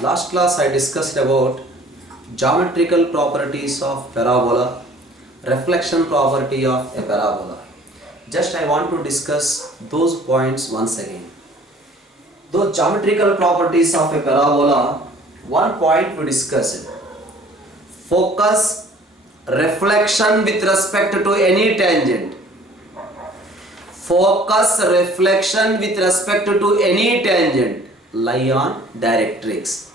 Last class I discussed about geometrical properties of parabola, reflection property of a parabola. Just I want to discuss those points once again. Those geometrical properties of a parabola, one point we discussed. Focus, reflection with respect to any tangent. Focus, reflection with respect to any tangent lie on directrix.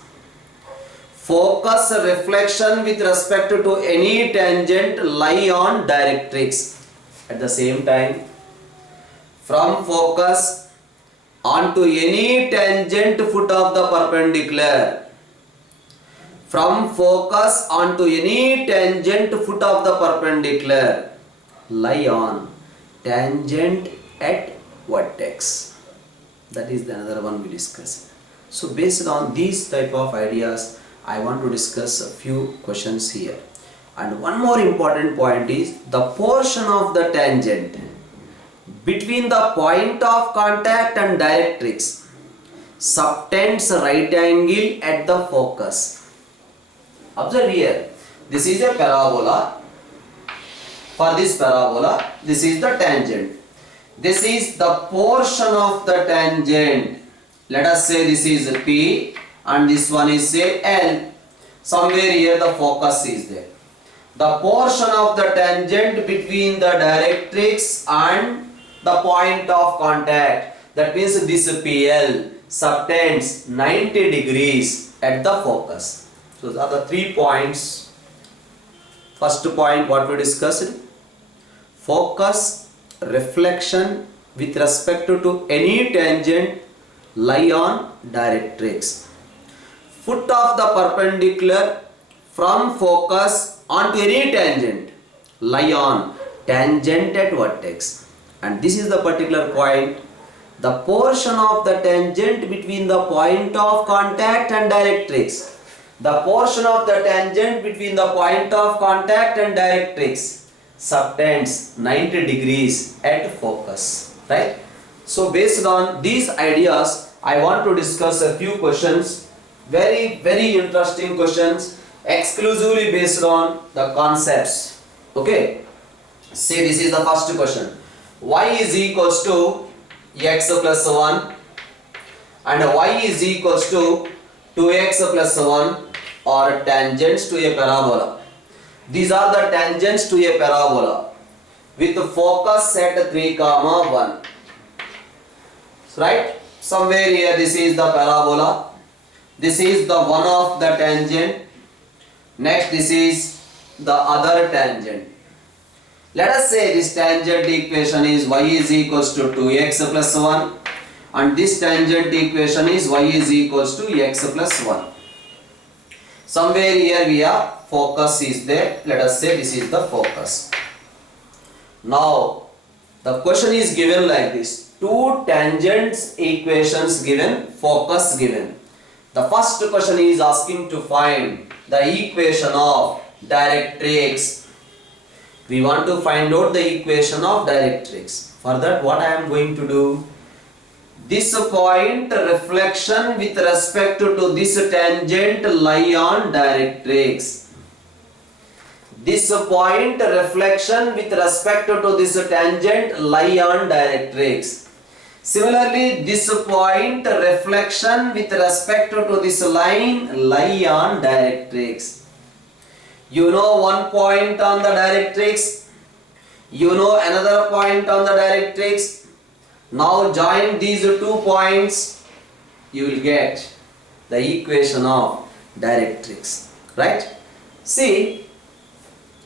Focus, reflection with respect to any tangent lie on directrix. At the same time, from focus onto any tangent foot of the perpendicular. From focus onto any tangent foot of the perpendicular lie on tangent at vertex. That is the another one we discussed. So based on these type of ideas, I want to discuss a few questions here. And one more important point is the portion of the tangent between the point of contact and directrix subtends right angle at the focus. Observe here, this is a parabola. For this parabola, this is the tangent. This is the portion of the tangent. Let us say this is P and this one is say L. Somewhere here the focus is there. The portion of the tangent between the directrix and the point of contact, that means this PL subtends 90 degrees at the focus. So those are the 3 points. First point what we discussed, focus, reflection with respect to any tangent lie on directrix. Foot of the perpendicular from focus onto any tangent lie on tangent at vertex. And this is the particular point, the portion of the tangent between the point of contact and directrix. The portion of the tangent between the point of contact and directrix subtends 90 degrees at focus, right? So based on these ideas, I want to discuss a few questions, very interesting questions, exclusively based on the concepts. Okay, say this is the first question. Y is equals to x plus 1 and y is equals to 2x plus 1 are tangents to a parabola. These are the tangents to a parabola with focus at 3, 1. Right? Somewhere here this is the parabola. This is the one of the tangent. Next this is the other tangent. Let us say this tangent equation is y is equals to 2x plus 1 and this tangent equation is y is equals to x plus 1. Somewhere here we have focus is there. Let us say this is the focus. Now the question is given like this. Two tangents equations given, focus given. The first question is asking to find the equation of directrix. We want to find out the equation of directrix. For that what I am going to do? This point reflection with respect to this tangent lie on directrix. This point reflection with respect to this tangent lie on directrix. Similarly, this point reflection with respect to this line lie on directrix. You know one point on the directrix, you know another point on the directrix. Now join these 2 points, you will get the equation of directrix, right? See,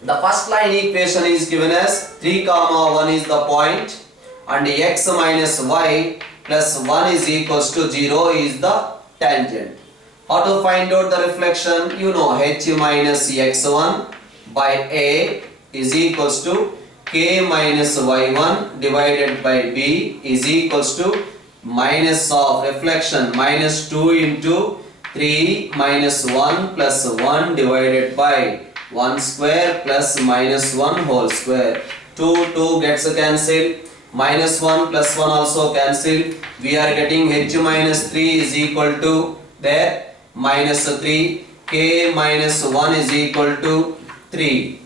the first line equation is given as 3, 1 is the point and x minus y plus 1 is equals to 0 is the tangent. How to find out the reflection? You know h minus x1 by a is equals to k minus y1 divided by b is equals to minus of reflection minus 2 into 3 minus 1 plus 1 divided by 1 square plus minus 1 whole square. 2 gets cancelled, minus 1 plus 1 also cancelled. We are getting h minus 3 is equal to there minus 3, k minus 1 is equal to 3.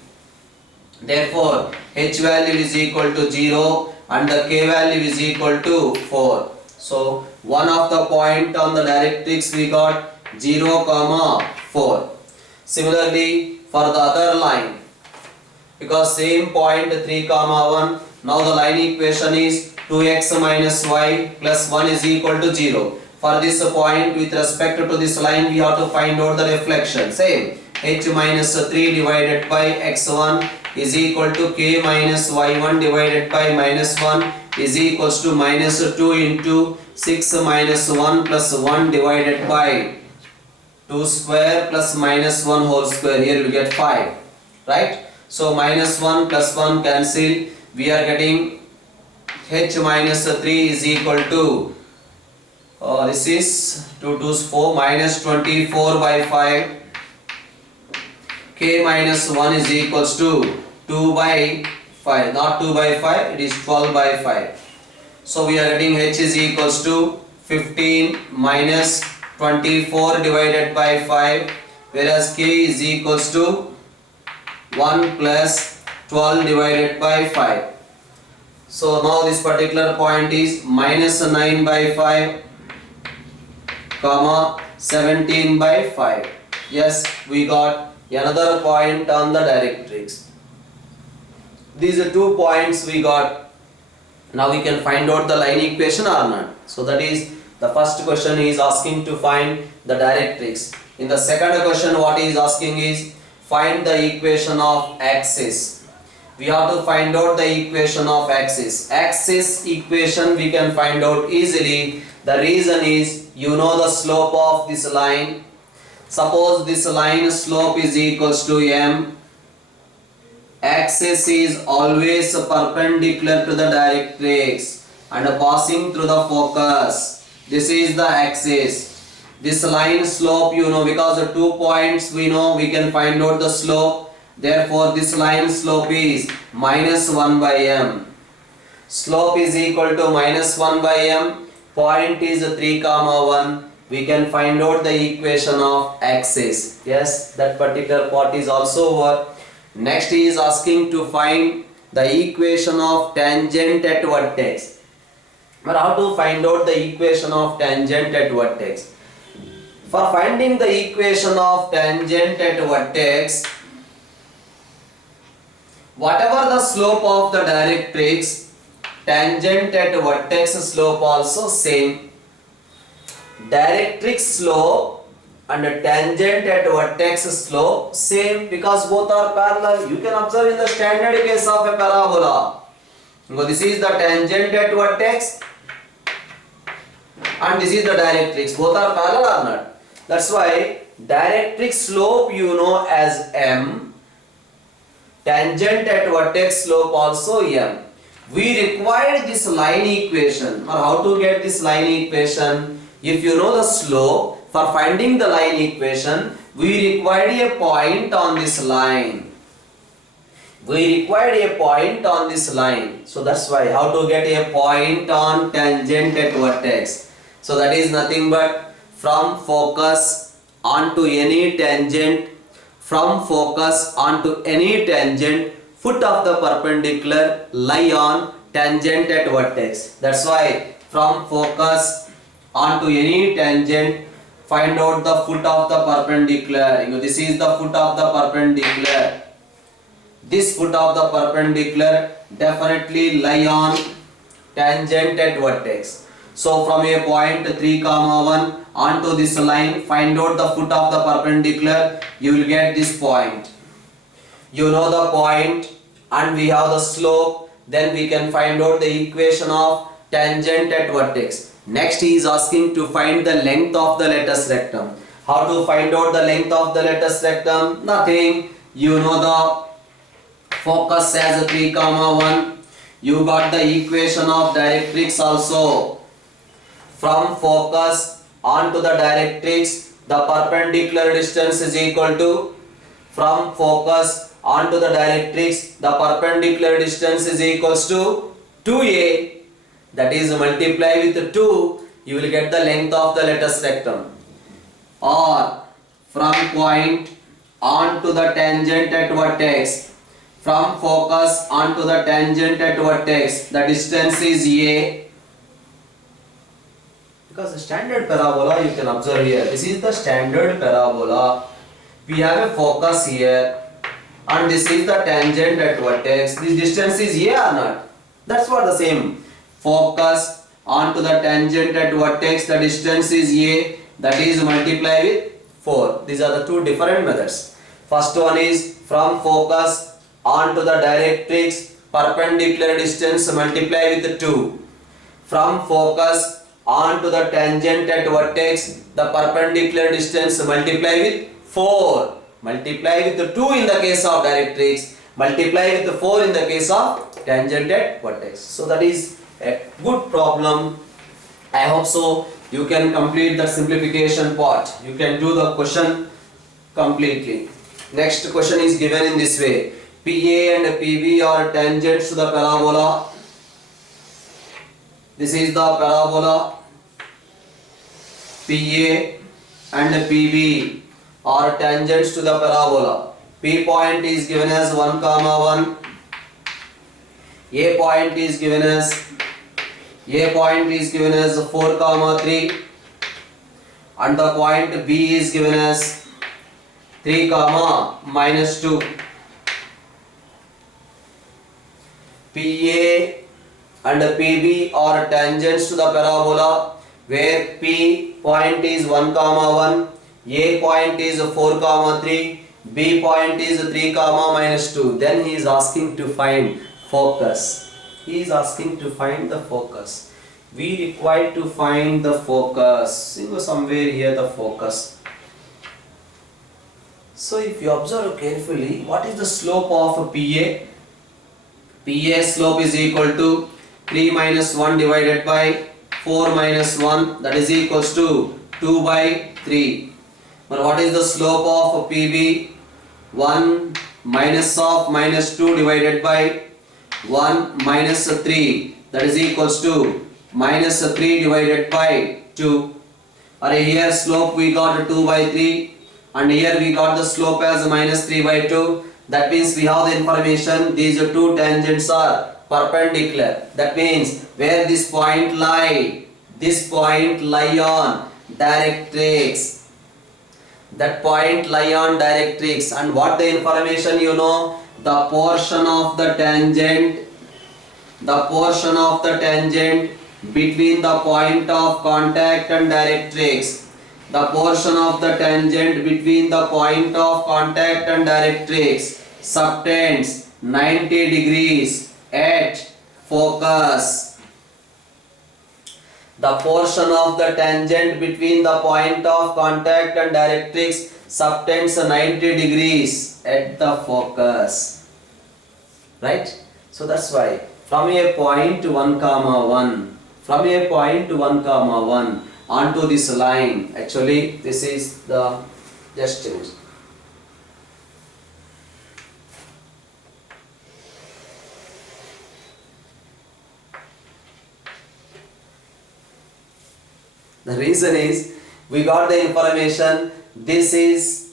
Therefore, h value is equal to 0 and the k value is equal to 4. So, one of the point on the directrix we got 0, 4. Similarly, for the other line, because same point 3, 1, now the line equation is 2x minus y plus 1 is equal to 0. For this point with respect to this line we have to find out the reflection. Same, h minus 3 divided by x1 is equal to k minus y1 divided by minus 1 is equals to minus 2 into 6 minus 1 plus 1 divided by 2 square plus minus 1 whole square. Here we get 5, right? So minus 1 plus 1 cancel. We are getting h minus 3 is equal to this is 2 2's 4 minus 24 by 5. K minus 1 is equals to 2 by 5, not 2 by 5, it is 12 by 5. So we are getting h is equals to 15 minus 24 divided by 5, whereas k is equals to 1 plus 12 divided by 5. So now this particular point is minus 9 by 5, comma 17 by 5. Yes, we got another point on the directrix. These are 2 points we got. Now we can find out the line equation or not. So that is the first question is asking to find the directrix. In the second question what he is asking is find the equation of axis. We have to find out the equation of axis. Axis equation we can find out easily. The reason is you know the slope of this line. Suppose this line slope is equals to m. Axis is always perpendicular to the directrix and passing through the focus. This is the axis. This line slope you know, because the 2 points we know we can find out the slope. Therefore this line slope is minus 1 by m. Slope is equal to minus 1 by m. Point is 3, 1. We can find out the equation of axis. Yes, that particular part is also over. Next he is asking to find the equation of tangent at vertex. But how to find out the equation of tangent at vertex? For finding the equation of tangent at vertex, whatever the slope of the directrix, tangent at vertex slope also same. Directrix slope and tangent at vertex slope same because both are parallel. You can observe in the standard case of a parabola. So this is the tangent at vertex and this is the directrix. Both are parallel or not? That's why directrix slope you know as m. Tangent at vertex slope also m. We require this line equation. Or how to get this line equation? If you know the slope, for finding the line equation, we required a point on this line. We required a point on this line. So that's why how to get a point on tangent at vertex. So that is nothing but from focus onto any tangent, from focus onto any tangent, foot of the perpendicular lie on tangent at vertex. That's why from focus onto any tangent, find out the foot of the perpendicular. This is the foot of the perpendicular. This foot of the perpendicular definitely lie on tangent at vertex. So from a point 3, 1 onto this line, find out the foot of the perpendicular. You will get this point. You know the point and we have the slope. Then we can find out the equation of tangent at vertex. Next he is asking to find the length of the latus rectum. How to find out the length of the latus rectum? Nothing. You know the focus as 3, 1. You got the equation of directrix also. From focus onto the directrix, the perpendicular distance is equal to, from focus onto the directrix, the perpendicular distance is equals to 2a. That is multiply with 2, you will get the length of the latus rectum. or from point onto the tangent at vertex, from focus onto the tangent at vertex, the distance is A. Because the standard parabola, you can observe here, this is the standard parabola. We have a focus here and this is the tangent at vertex. This distance is A or not? That's what the same. Focus onto the tangent at vertex, the distance is A, that is multiply with 4. These are the two different methods. First one is from focus onto the directrix, perpendicular distance multiply with 2. From focus onto the tangent at vertex, the perpendicular distance multiply with 4. Multiply with 2 in the case of directrix, multiply with 4 in the case of tangent at vertex. So that is a good problem. I hope so. You can complete the simplification part. You can do the question completely. Next question is given in this way. PA and PB are tangents to the parabola. This is the parabola. PA and PB are tangents to the parabola. P point is given as 1, 1. A point is given as 4, 3, and the point B is given as 3, -2. PA and PB are tangents to the parabola where P point is 1, 1, A point is 4, 3, B point is 3, -2. Then he is asking to find focus. He is asking to find the focus. We require to find the focus. You know, somewhere here the focus. So if you observe carefully, what is the slope of PA? PA slope is equal to 3 minus 1 divided by 4 minus 1, that is equals to 2 by 3. But what is the slope of PB? 1 minus of minus 2 divided by 1 minus 3, that is equals to minus 3 divided by 2. Or here slope we got 2 by 3 and here we got the slope as minus 3 by 2. That means we have the information these two tangents are perpendicular. That means where this point lie on directrix. That point lie on directrix, and what the information you know? The portion of the tangent between the point of contact and directrix. The portion of the tangent between the point of contact and directrix subtends 90 degrees at focus. The portion of the tangent between the point of contact and directrix subtends 90 degrees at the focus. Right? So that's why from a point 1, 1, from a point 1, 1 onto this line, actually this is the just change. The reason is we got the information this is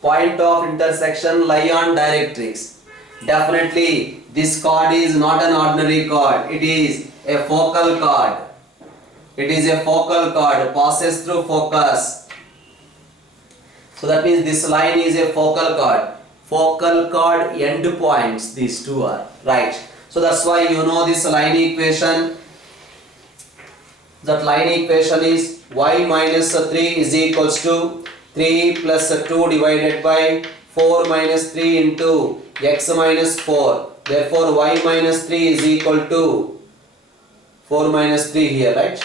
point of intersection lie on directrix. Definitely this chord is not an ordinary chord, it is a focal chord. It is a focal chord, passes through focus. So that means this line is a focal chord. Focal chord end points, these two are, right? So that's why you know this line equation. That line equation is y minus 3 is equals to 3 plus 2 divided by 4 minus 3 into x minus 4. Therefore y minus 3 is equal to 4 minus 3 here, right?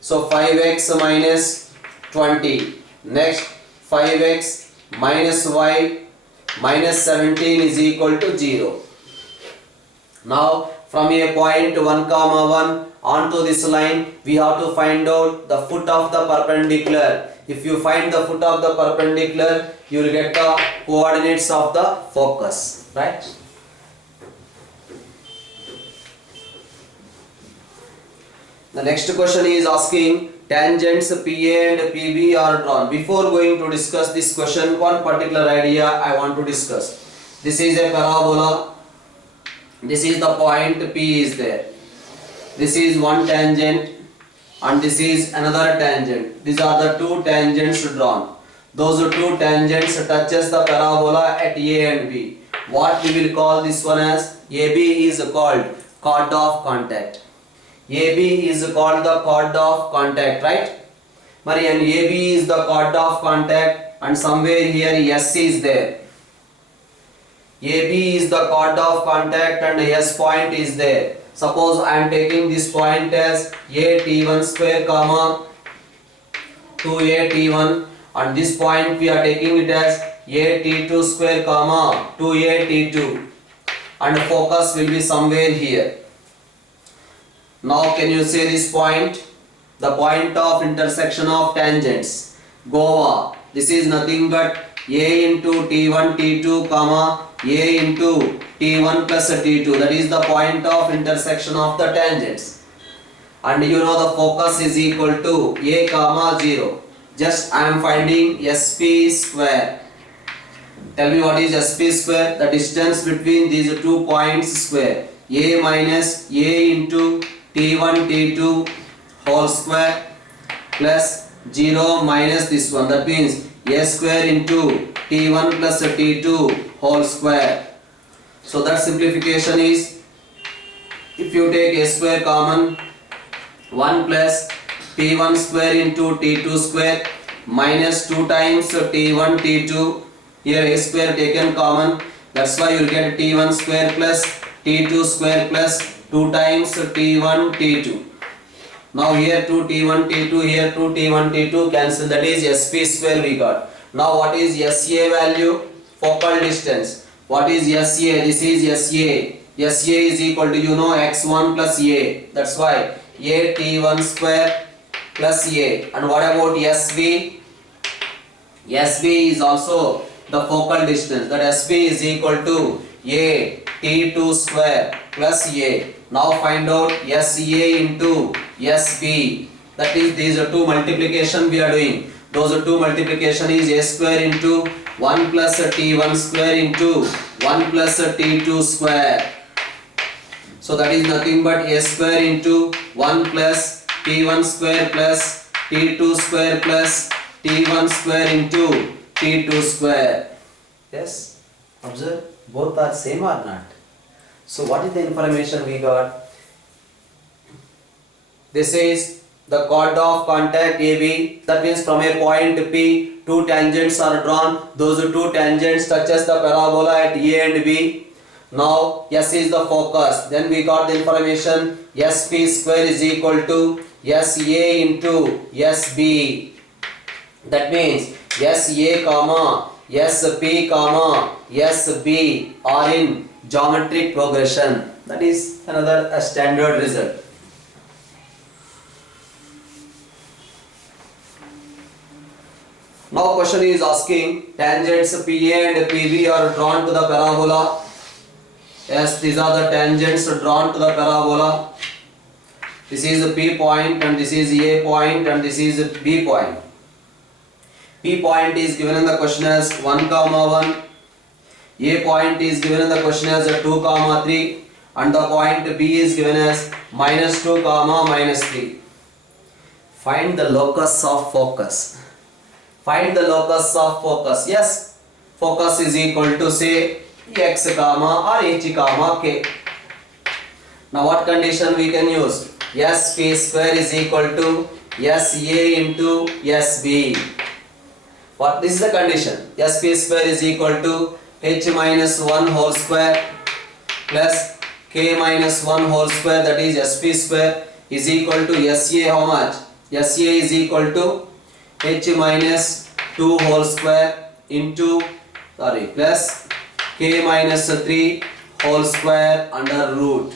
So 5x minus 20. Next 5x minus y minus 17 is equal to 0. Now from a point 1, 1 onto this line, we have to find out the foot of the perpendicular. If you find the foot of the perpendicular, you will get the coordinates of the focus, right? The next question is asking tangents PA and PB are drawn. Before going to discuss this question, one particular idea I want to discuss. This is a parabola. This is the point P is there. This is one tangent and this is another tangent. These are the two tangents drawn. Those two tangents touches the parabola at A and B. What we will call this one as? AB is called chord of contact. AB is called the chord of contact, right? Mari, and AB is the chord of contact, and somewhere here S is there. AB is the chord of contact and S point is there. Suppose I am taking this point as AT1 square comma 2AT1, and this point we are taking it as AT2 square comma 2AT2, and focus will be somewhere here. Now can you say this point? The point of intersection of tangents. Goa. This is nothing but A into T1 T2 comma A into T1 plus T2. That is the point of intersection of the tangents. And you know the focus is equal to A comma 0. Just I am finding SP square. Tell me what is SP square? The distance between these two points square. A minus A into T1 T2 whole square plus 0 minus this one. That means A square into T1 plus T2 whole square. So that simplification is, if you take A square common, 1 plus T1 square into T2 square minus 2 times T1 T2. Here A square taken common, that's why you will get T1 square plus T2 square plus 2 times T1 T2. Now here 2 T1 T2, here 2 T1 T2 cancel, that is SP square we got. Now what is SA value? Focal distance. What is SA? This is SA. SA is equal to, you know, x1 plus A. That's why A T1 square plus A. And what about SB? SB is also the focal distance. That SB is equal to A T2 square plus A. Now find out SA into SB. That is, these are two multiplication we are doing. Those two multiplication is A square into 1 plus T1 square into 1 plus T2 square. So that is nothing but A square into 1 plus T1 square plus T2 square plus T1 square into T2 square. Yes, observe, both are same or not? So what is the information we got? This is the chord of contact AB. That means from a point P, two tangents are drawn. Those two tangents touches the parabola at A and B. Now S is the focus. Then we got the information SP square is equal to SA into SB. That means SA comma SP comma SB are in geometric progression. That is another standard result. Now question is asking, tangents PA and PB are drawn to the parabola. Yes, these are the tangents drawn to the parabola. This is a P point and this is A point and this is a B point. P point is given in the question as 1, 1. A point is given in the question as 2, 3, and the point B is given as -2, -3. Find the locus of focus. Find the locus of focus. Yes, focus is equal to say x comma or h comma k. Now what condition we can use? SP square is equal to SA into SB. What this is the condition? SP square is equal to h minus 1 whole square plus k minus 1 whole square, that is SP square is equal to SA how much? SA is equal to h minus 2 whole square into plus k minus 3 whole square under root.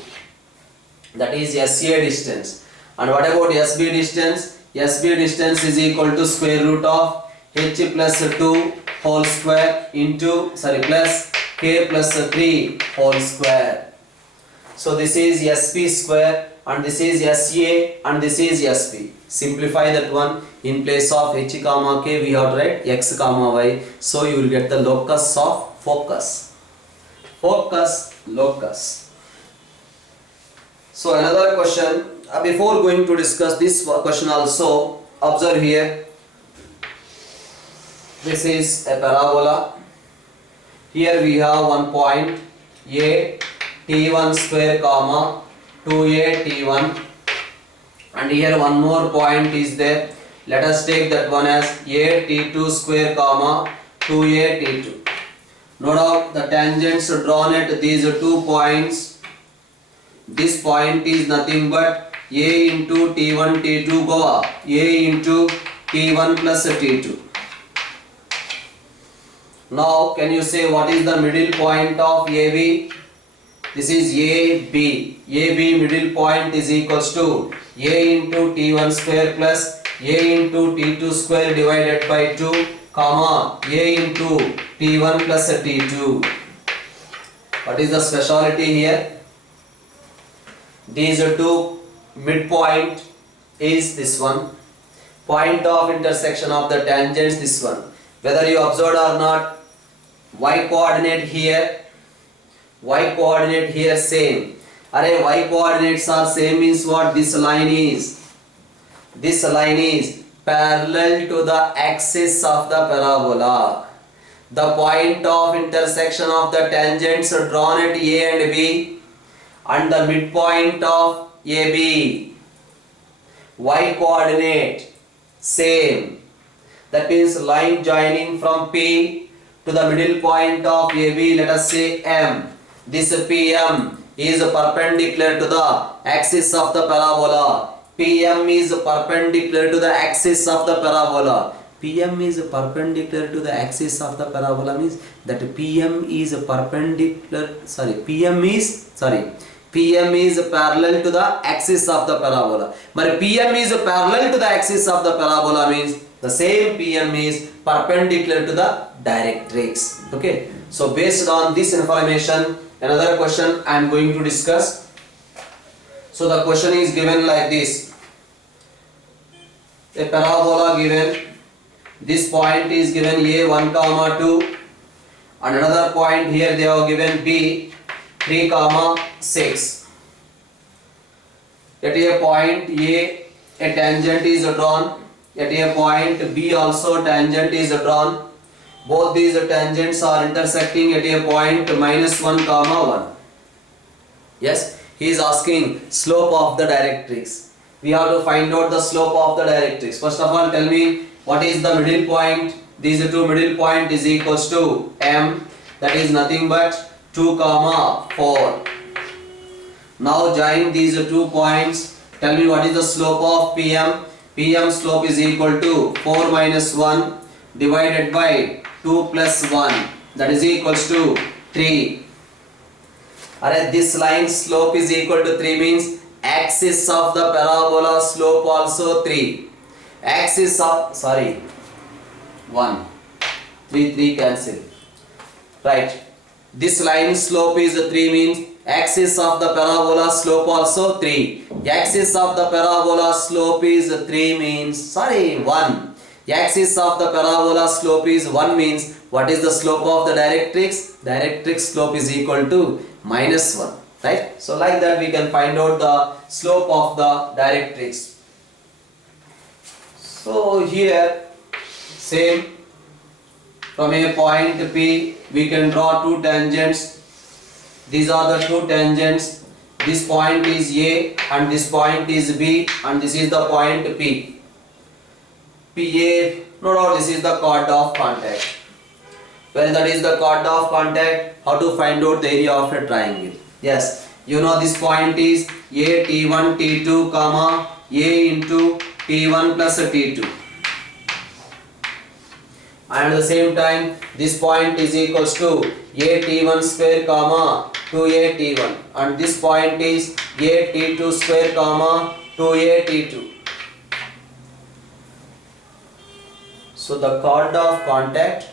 That is SA distance. And what about SB distance? SB distance is equal to square root of h plus 2 whole square into plus k plus 3 whole square. So this is SP square and this is SA and this is SP. Simplify that one. In place of H comma K we have to write X comma Y. So you will get the locus of focus. Focus, locus. So another question. Before going to discuss this question also, observe here. This is a parabola. Here we have one point A T1 square comma 2A T1, and here one more point is there. Let us take that one as A T2 square comma 2A T2. No doubt the tangents drawn at these two points. This point is nothing but A into T1 T2 go up, A into T1 plus T2. Now can you say what is the middle point of AB? This is AB. AB middle point is equals to A into T1 square plus A into T2 square divided by 2 comma A into T1 plus T2. What is the speciality here? These two midpoint is this one. Point of intersection of the tangents this one. Whether you observed or not, y coordinate here same. Array y coordinates are same means what? This line is parallel to the axis of the parabola. The point of intersection of the tangents drawn at A and B and the midpoint of AB. Y coordinate same. That means line joining from P to the middle point of AB, let us say M. This PM is perpendicular to the axis of the parabola. PM is perpendicular to the axis of the parabola. PM is perpendicular to the axis of the parabola means that PM is parallel to the axis of the parabola. But PM is parallel to the axis of the parabola means the same PM is perpendicular to the directrix. Okay. So based on this information, another question I am going to discuss. So the question is given like this. A parabola given. This point is given A 1 comma 2 and another point here they have given B 3 comma 6. At a point A tangent is drawn. At a point B also tangent is drawn. Both these tangents are intersecting at a point -1 comma 1. Yes, he is asking slope of the directrix. We have to find out the slope of the directrix. First of all, tell me what is the middle point. These two middle point is equals to M, that is nothing but 2 comma 4. Now join these two points. Tell me what is the slope of PM. PM slope is equal to 4 minus 1 divided by 2 plus 1, that is equals to 3. Alright, this line slope is equal to 3 means axis of the parabola slope also 3. Axis of 1 3 cancel. Right, this line slope is 3 means axis of the parabola slope also 3. Axis of the parabola slope is 3 means 1. Axis of the parabola slope is 1 means what is the slope of the directrix? Directrix slope is equal to -1. Right? So like that we can find out the slope of the directrix. So here same, from a point P we can draw two tangents. These are the two tangents. This point is A and this point is B and this is the point P. PA, no doubt this is the chord of contact. Well, that is the chord of contact. How to find out the area of a triangle? Yes, you know this point is A T1 T2 comma A into T1 plus T2. And at the same time this point is equals to A T1 square comma 2A T1 and this point is A T2 square comma 2A T2. So the chord of contact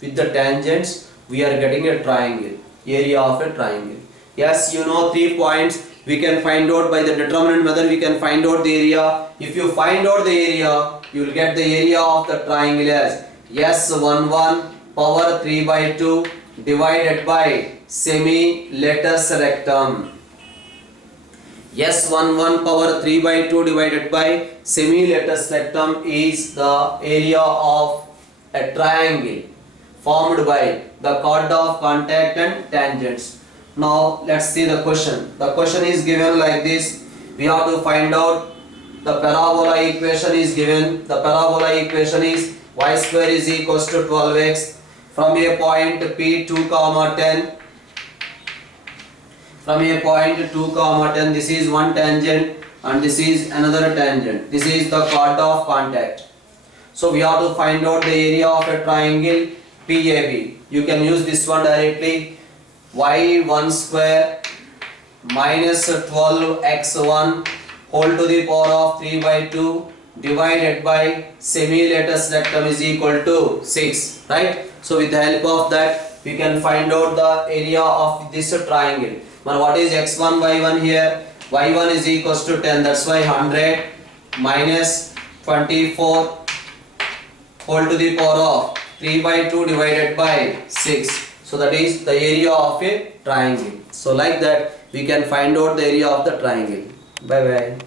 with the tangents, we are getting a triangle, area of a triangle. Yes, you know 3 points we can find out by the determinant method, we can find out the area. If you find out the area, you will get the area of the triangle as S11 power 3 by 2 divided by semi-latus rectum. S11 power 3 by 2 divided by semi-latus rectum is the area of a triangle formed by the chord of contact and tangents. Now let's see the question. The question is given like this. We have to find out the parabola equation is given. The parabola equation is y square is equals to 12x from a point P 2 comma 10. From a point 2 comma 10, this is one tangent and this is another tangent. This is the chord of contact. So we have to find out the area of a triangle PAB. You can use this one directly. Y1 square minus 12x1 whole to the power of 3 by 2 divided by semi-latus rectum is equal to 6. Right? So with the help of that, we can find out the area of this triangle. Now what is x1, y1 here? Y1 is equals to 10. That's why 100 minus 24 whole to the power of 3 by 2 divided by 6. So that is the area of a triangle. So like that we can find out the area of the triangle. Bye bye.